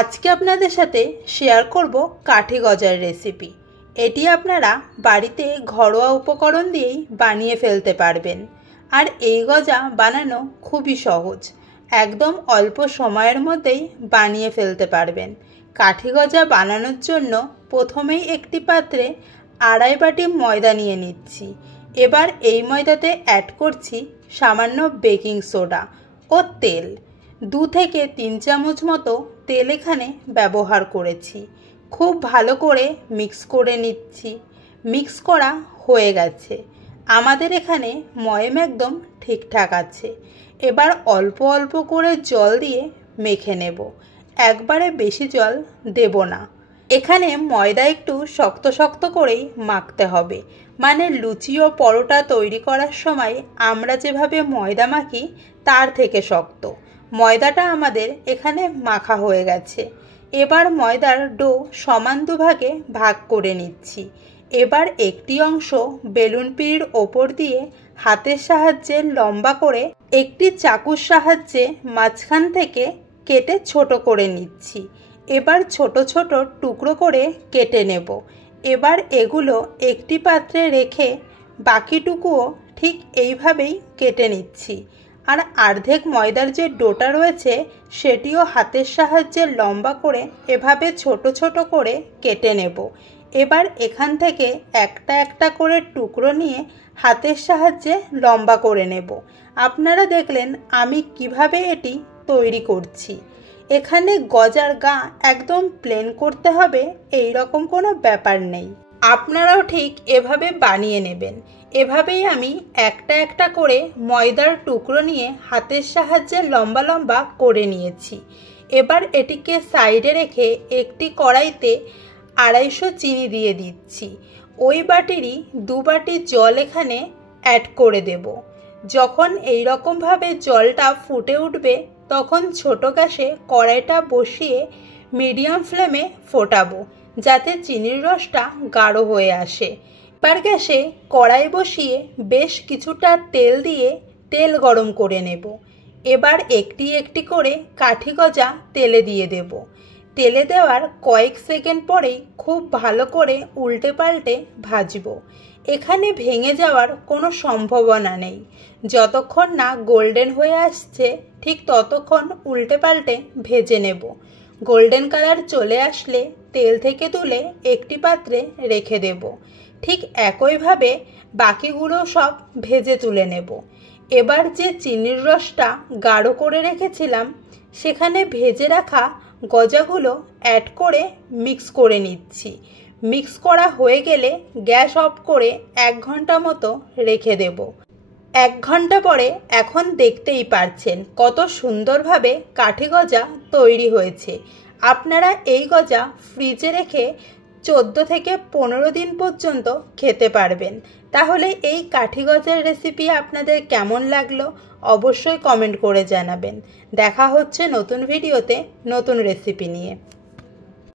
আজকে আপনাদের সাথে শেয়ার করব কাঠি গজার রেসিপি। এটি আপনারা বাড়িতে ঘরোয়া উপকরণ দিয়েই বানিয়ে ফেলতে পারবেন। আর এই গজা বানানো খুবই সহজ, একদম অল্প সময়ের মধ্যেই বানিয়ে ফেলতে পারবেন। কাঠি গজা বানানোর জন্য প্রথমেই একটি পাত্রে 2.5 বাটি ময়দা নিয়ে নিচ্ছি। এবার এই ময়দাতে অ্যাড করছি সামান্য বেকিং সোডা ও তেল। 2 থেকে 3 চামচ মতো তেল এখানে ব্যবহার করেছি। খুব ভালো করে মিক্স করে নিচ্ছি। মিক্স করা হয়ে গেছে। আমাদের এখানে ময়ম একদম ঠিকঠাক আছে। এবার অল্প অল্প করে জল দিয়ে মেখে নেব, একবারে বেশি জল দেব না। এখানে ময়দা একটু শক্ত শক্ত করেই মাখতে হবে, মানে লুচি ও পরোটা তৈরি করার সময় আমরা যেভাবে ময়দা মাখি তার থেকে শক্ত। ময়দাটা আমাদের এখানে মাখা হয়ে গেছে। এবার ময়দার ডো সমান দুভাগে ভাগ করে নিচ্ছি। এবার একটি অংশ বেলুন পিঁড়ির ওপর দিয়ে হাতের সাহায্যে লম্বা করে একটি চাকুর সাহায্যে মাঝখান থেকে কেটে ছোট করে নিচ্ছি। এবার ছোট ছোট টুকরো করে কেটে নেব। এবার এগুলো একটি পাত্রে রেখে বাকিটুকুও ঠিক এইভাবেই কেটে নিচ্ছি। আর অর্ধেক ময়দার যে ডোটা রয়েছে সেটিও হাতের সাহায্যে লম্বা করে এভাবে ছোট ছোট করে কেটে নেব। এবার এখান থেকে একটা একটা করে টুকরো নিয়ে হাতের সাহায্যে লম্বা করে নেব। আপনারা দেখলেন আমি কিভাবে এটি তৈরি করছি। এখানে গজার গা একদম প্লেন করতে হবে এই রকম কোনো ব্যাপার নেই। আপনারাও ঠিক এভাবে বানিয়ে নেবেন। এভাবেই আমি একটা একটা করে ময়দার টুকরো নিয়ে হাতের সাহায্যে লম্বা লম্বা করে নিয়েছি। এবার এটিকে সাইডে রেখে একটি কড়াইতে 250 চিনি দিয়ে দিচ্ছি। ওই বাটিরই 2 বাটি জল এখানে অ্যাড করে দেব। যখন এই রকমভাবে জলটা ফুটে উঠবে তখন ছোট গ্যাসে কড়াইটা বসিয়ে মিডিয়াম ফ্লেমে ফোটাবো, যাতে চিনির রসটা গাঢ় হয়ে আসে। এবার গ্যাসে কড়াই বসিয়ে বেশ কিছুটা তেল দিয়ে তেল গরম করে নেব। এবার একটি একটি করে কাঠি গজা তেলে দিয়ে দেব। তেলে দেওয়ার কয়েক সেকেন্ড পরেই খুব ভালো করে উল্টে পাল্টে ভাজবো। এখানে ভেঙে যাওয়ার কোনো সম্ভাবনা নেই। যতক্ষণ না গোল্ডেন হয়ে আসছে ঠিক ততক্ষণ উল্টে পাল্টে ভেজে নেব। গোল্ডেন কালার চলে আসলে তেল থেকে তুলে একটি পাত্রে রেখে দেব। ঠিক একইভাবে বাকিগুলো সব ভেজে তুলে নেব। এবার যে চিনির রসটা গাঢ় করে রেখেছিলাম সেখানে ভেজে রাখা গজাগুলো অ্যাড করে মিক্স করে নিচ্ছি। মিক্স করা হয়ে গেলে গ্যাস অফ করে 1 ঘন্টা মতো রেখে দেব। 1 ঘন্টা পরে এখন দেখতেই পারছেন কত সুন্দরভাবে কাঠি গজা তৈরি হয়েছে। আপনারা এই গজা ফ্রিজে রেখে 14 থেকে 15 দিন পর্যন্ত খেতে পারবেন। তাহলে এই কাঠি গজার রেসিপি আপনাদের কেমন লাগলো অবশ্যই কমেন্ট করে জানাবেন। দেখা হচ্ছে নতুন ভিডিওতে নতুন রেসিপি নিয়ে।